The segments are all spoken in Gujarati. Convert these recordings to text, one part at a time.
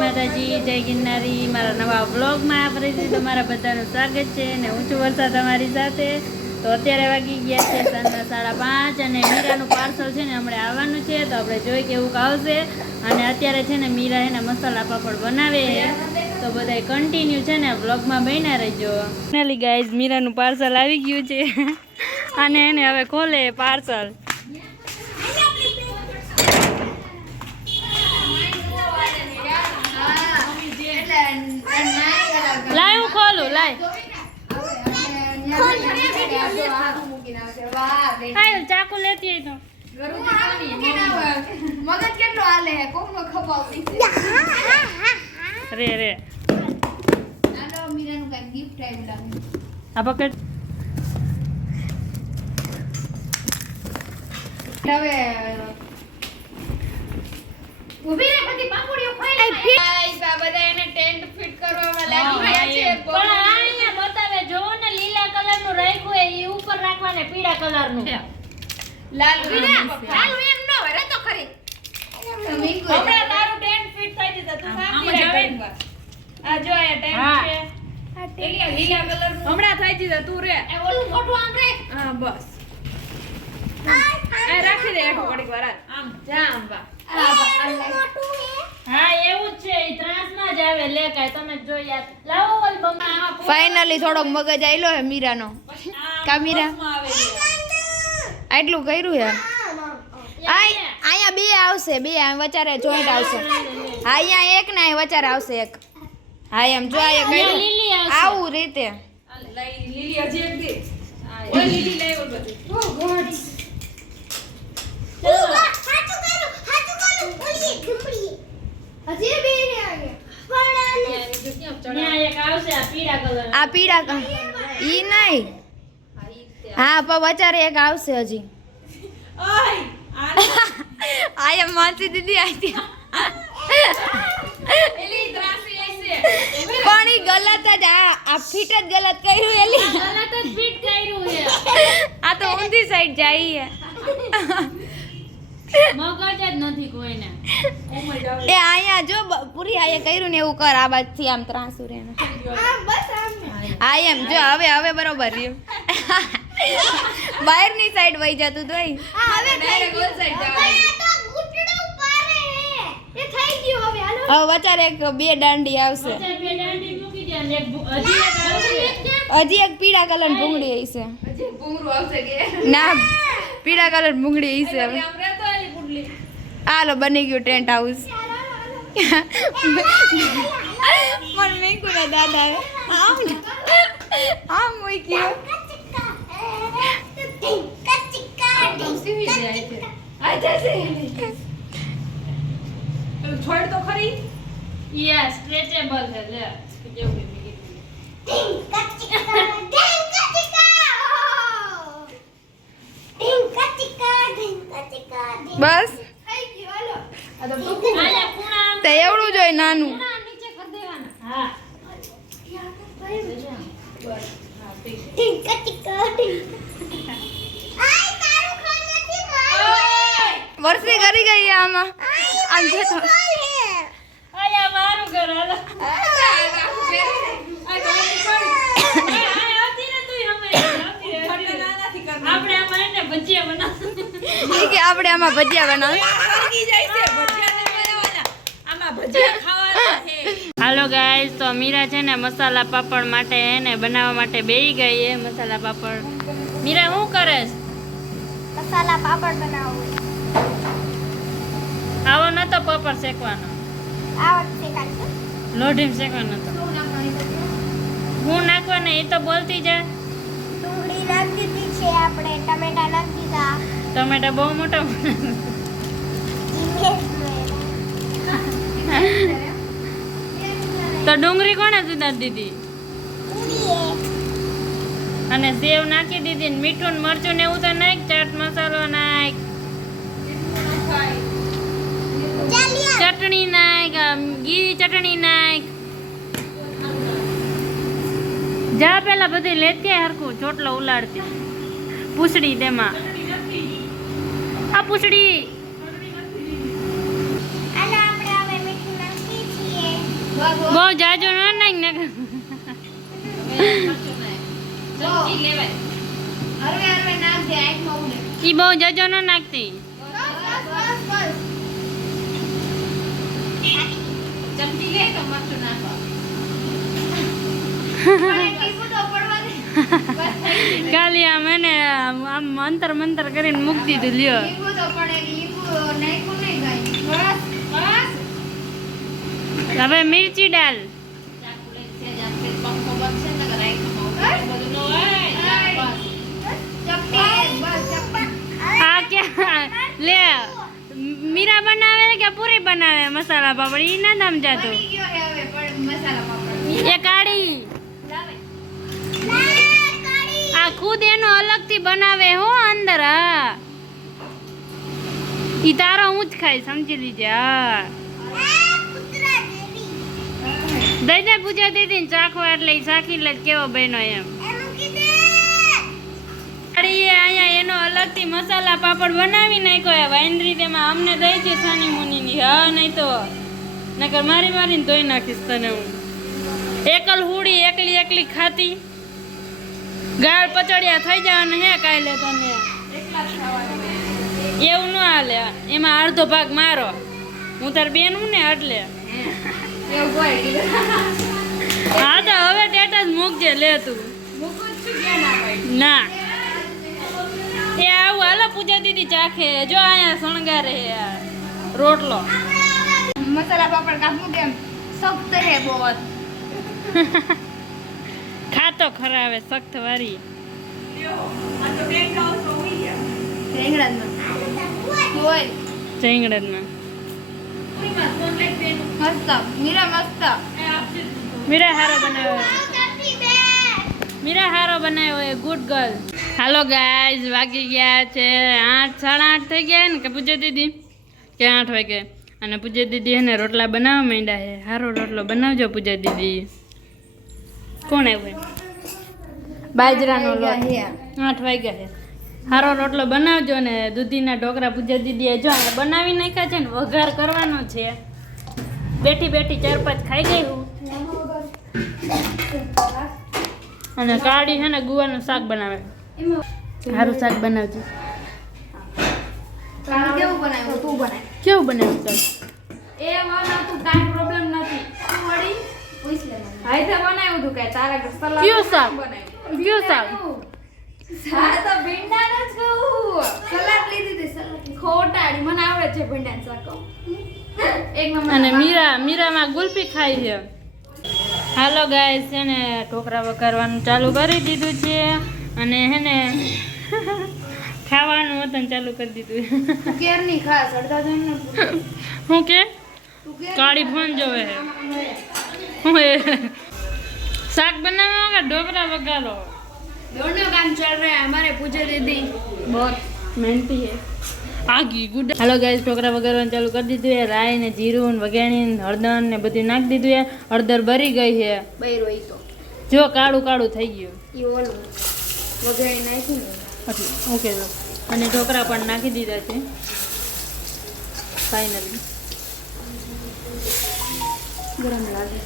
માતાજી, જય ગિરનારી. મારા નવા વ્લોગમાં ફરીથી તમારા બધાનું સ્વાગત છે અને હું છું વર્ષા તમારી સાથે. તો અત્યારે વાગી ગયા છે સાંજના 5:30 અને મીરાનું પાર્સલ છે ને હમણાં આવવાનું છે, તો આપણે જોઈ કેવું આવશે. અને અત્યારે છે ને મીરા એના મસાલા પાપડ બનાવે, તો બધાય કન્ટિન્યુ છે ને વ્લોગમાં બન્યા રહેજો. ફાઇનલી ગાઈઝ મીરાનું પાર્સલ આવી ગયું છે અને એને હવે ખોલે પાર્સલ. લાય હું ખોલું, લાય ચાકુ લેતી તો મગજ કેટલો હાલે હે કોકનો ખપાવતી છે રે રે. આનો મીરાનું કઈ ગિફ્ટ આવ્યું લાગે. આ પકડ. હવે ઉભી રે બધી પાપડીઓ ખાઈ ગાઈસ આ બધા એને ટેન્ટ ફિટ કરવામાં લાગી ગયા છે. પણ આ અહીંયા બતાવે જો ને લીલા કલરનું રાખ્યું હે, ઈ ઉપર રાખવાને પીળા કલરનું લાલ લાલ એમ ન હોય રે તો ખરી. હમણાં તારું ટેન્ટ ફિટ થઈ જશે તું સાંભળી જાવે. આ જો આ ટેન્ટ છે એટલે લીલા કલરનું હમણાં થઈ જશે તું રે. એ ઓલું મોટું આમ રે. હા બસ આ રાખી દે એઠો ઘડીક વાર આમ જા આમ બા. હા એવું જ છે, ઈ ત્રાસમાં જ આવે. લે કાય તમે જોઈ યાર લાવો ઓલ બમ્મા. ફાઇનલી થોડોક મગજ આયલો હે મીરાનો. કા મીરા આટલું કર્યું હે. અહીંયા બે આવશે, બે વચારે જોઈન્ટ આવશે. અહીંયા એક ને વચારે આવશે એક. હા એમ જો આ કર્યું આવું રીતે. લીલી હજી એક દે. ઓય લીલી લઈ ઓલ બધી. ઓ ગોડ. આ પીળા કલર ઈ નહીં. હા પણ વચારે એક આવશે હજી. આયા માસી દીદી આઈ પણ ઈ ગલત જ આ ફિટ જ ગલત કર્યું એલી. ગલત જ ફિટ કર્યું છે. આ તો ઊંધી સાઈડ જાય મગજ જ નથી કોઈને. એ અહીંયા જો પૂરી આયા કર્યું ને એવું કર. આ બાજથી આમ ત્રાસુ રે ને. હા એમ જો હવે બરોબર રહ્યું. બહારની સાઈડ વઈ જતું તો હવે ડાયરેક્ટ ઓલ સાઈડ જવાનું. હવે વચારે એક બે દાંડી આવશે. હજી એક પીળા કલર ભૂંગળી હશે. ના પીળા કલર ભૂંગળી હશે. હવે હાલો બની ગયું ટેન્ટ હાઉસ. મને મેંકુના દાદા આમ મૂક્યું. છોડ તો ખરી. યસ સ્ટ્રેચેબલ છે. લે જેવું બસ તે એવડું જોઈએ નાનું. વર્ષી કરી ગઈ આમાં. આમ જો તો આયા મારું ઘર હાલો. આપણે આમાં એને ભજીયા બનાવશું. કે આપણે આમાં ભજીયા બનાવ. હાલો ગાઈસ, તો મીરા છે ને મસાલા પાપડ માટે એને બનાવવા માટે બેહી ગઈ છે. મસાલા પાપડ મીરા શું કરે છે? મસાલા પાપડ બનાવું. આવો નતો પાપડ શેકવાનો, લોઢીમ શેકવાનો હતો. હું નાખવાને એ તો બોલતી જા. ડુંગળી નાખી દીધી છે આપણે, ટમેટા નાખી દીધા. ટમેટા બહુ મોટા તો ડુંગળી કોણે સુધાર દીધી અને સેવ નાખી દીધી. મીઠું ને મરચું ને એવું તો નાખ. ચાટ મસાલો નાખ, ચટણી નાખ, ગીરી ચટણી નાખ. જા પેલા બધી લેતી હરખું ચોટલો ઉલાડતી. પૂછડી તેમાં પૂછડી. અને આપણે હવે મીઠું નાખી છીએ. બહુ જાજો ન નાખ ને ઈ બહુ જાજો ન નાખતી ખાલી આમ એને આમ મંતર મંતર કરીને મૂકી દીધું લ્યો હવે મિર્ચી ડાલ આ ક્યાં લે મીરા બનાવે કે પૂરી બનાવે મસાલા પાપડ ઈ ના નામ જાતું એ કાળી આ ખુદ એનો અલગથી બનાવે હો અંદર હા ઈ તારો હું જ ખાઈ સમજી લીજે હા દઈ દે પૂજા દીદી ને ચાખો એટલે ઈ ચાખી લે કેવો બન્યો એમ અહીંયા એનો અલગથી મસાલા પાપડ બનાવી નાખ્યો વાઇનરી તેમાં અમને દઈ છે સાની મુનીની હા નહીં તો નકર મારી મારીને ધોઈ નાખીશ તને હું એકલ હુડી એકલી એકલી ખાતી ગાળ પચડિયા થઈ જવાને હે કાલે તને એવું ન હાલે એમાં અડધો ભાગ મારો હું તાર બેન હું ને એટલે હા તો હવે ટેટસ મૂકજે લે તું ના એ આવું હાલો પૂજા દીદી ચાખે જો અહીંયા શણગારે રોટલો મસાલા પાપડ કાપું કેમ સખ્ત હે બહોત ખાતો ખરાવે સખ્ત વારી ચેંગડામાં મસ્ત મીરા મસ્ત મીરા હારો બનાવ્યો મીરા હારો બનાવ્યો એ ગુડ ગર્લ હાલો ગાઈઝ વાગી ગયા છે 8 8:30 થઈ ગયા ને કે પૂજા દીદી કે 8 વાગે અને પૂજા દીદી એને રોટલા બનાવવા માંડ્યા છે હારો રોટલો બનાવજો પૂજા દીદી કોણ આવ્યું બાજરાનો લોટ 8 વાગ્યા છે હારો રોટલો બનાવજો ને દૂધીના ઢોકળા પૂજા દીદીએ જો બનાવી નાખ્યા છે ને વઘાર કરવાનો છે બેઠી બેઠી 4-5 ખાઈ ગઈ હું અને કાળી છે ને ગુવાનું શાક બનાવે સારું શાક બનાવજો કેવું બનાવ્યું તું બનાય કેવું બનાવ્યું ચાલ એ વાના તું કાઈ પ્રોબ્લેમ નથી તું વળી પૂછ લે મને હાઈતે બનાવ્યું તું કે તારા સલાડ કયું શાક કયું શાક હા તો ભીંડાનો જ કહું સલાડ લીધી હતી સલાડ ખોટાડી મને આવડે છે ભીંડાનું શાક એક નંબર અને મીરામાં ગુલ્ફી ખાઈ છે હાલો ગાઈસ છે ને ઢોકળા વઘારવાનું ચાલુ કરી દીધું છે અને હે ને ખાવાનું હતું ચાલુ કરી દીધું કેર ની ખાસ અડધા જણ હું કે કાળી ફોન જોવે હે શાક બનાવવા કે ઢોકળા વઘારો दोनों काम चल रहे हैं हमारे पूजा दीदी बहुत मेहनती है आगी गुड हेलो गाइस ઢોકળા વઘારવાનું ચાલુ કરી દીધું છે રાઈ ને જીરું ને વઘાણી ને હળદર ને બધું નાખી દીધું છે હળદર ભરી ગઈ છે બૈરો ઈ તો જો કાળું કાળું થઈ ગયું ઈ ઓલું વઘાણી નાખ્યું ને એટલે ઓકે તો અને ઢોકળા પણ નાખી દીધા છે ફાઇનલી ગરમ લાગે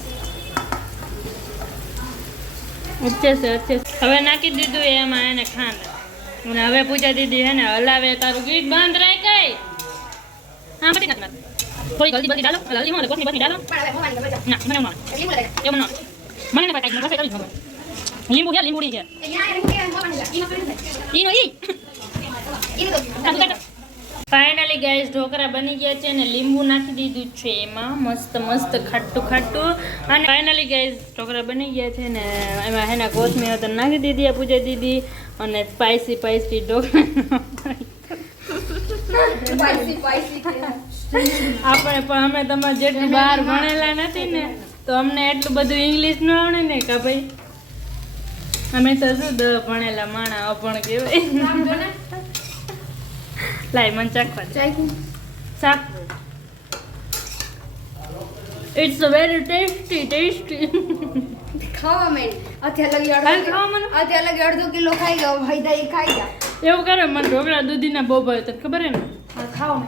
अच्छे से હવે નાખી દીધું એમાં એને ખાંડ અને હવે પૂજા દીદી હે ને હલાવે તારું ગીત બંધ રહી ગઈ હા પટી નાખ થોડી જલ્દી ડાલો હલ્દી માં કોથમી ડાલો ના મને ના એવું ના મને ના પટાઈ મને કરી ખબર લીંબુ છે લીંબુડી છે ઈનો ઈ ફાઇનલી ગાઈસ ઢોકળા બની ગયા છે અને લીંબુ નાખી દીધું છે એમાં મસ્ત મસ્ત ખાટું ખાટું અને ફાઇનલી ગાઈસ ઢોકળા બની ગયા છે ને એમાં હેના કોથમીર તો નાખી દીધી આ પૂજા દીદી અને સ્પાઈસી સ્પાઈસી ઢોકળા આપણે પણ અમે તમારે જેટલું બહાર ભણેલા નથી ને તો અમને એટલું બધું ઇંગ્લિશ ન આવડે ને કા ભાઈ અમે તો શું ભણેલા માણા અભણ કહેવાય લાઈ મન ચાખવા ચાખ ઇટ્સ અ વેરી ટેસ્ટી ખાવા મેં અત્યારે લગી અડધો કિલો ખાઈ ગયો ભાઈ દહીં ખાઈ ગયા એવું કરે મને ઢોકળા દૂધીના બહુ ભાવે તને ખબર હે ને ખાઓ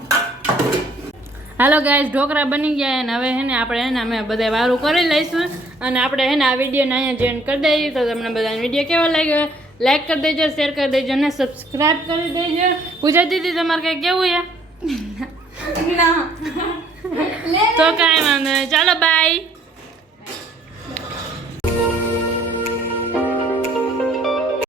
હાલો ગાઈસ, ઢોકળા બની ગયા અને હવે હે ને આપણે હે ને અમે બધા વારું કરી લઈશું અને આપણે હે ને આ વિડીયોને અહીંયા જોઈન કરી દઈએ. તો તમને બધાને વિડીયો કેવો લાગ્યો લાઈક કરી દેજો, શેર કરી દેજો અને સબસ્ક્રાઇબ કરી દેજો. પૂજા દીદી તમારે કંઈ કેવું છે? તો કાંઈ વાંધો નહીં, ચાલો બાય.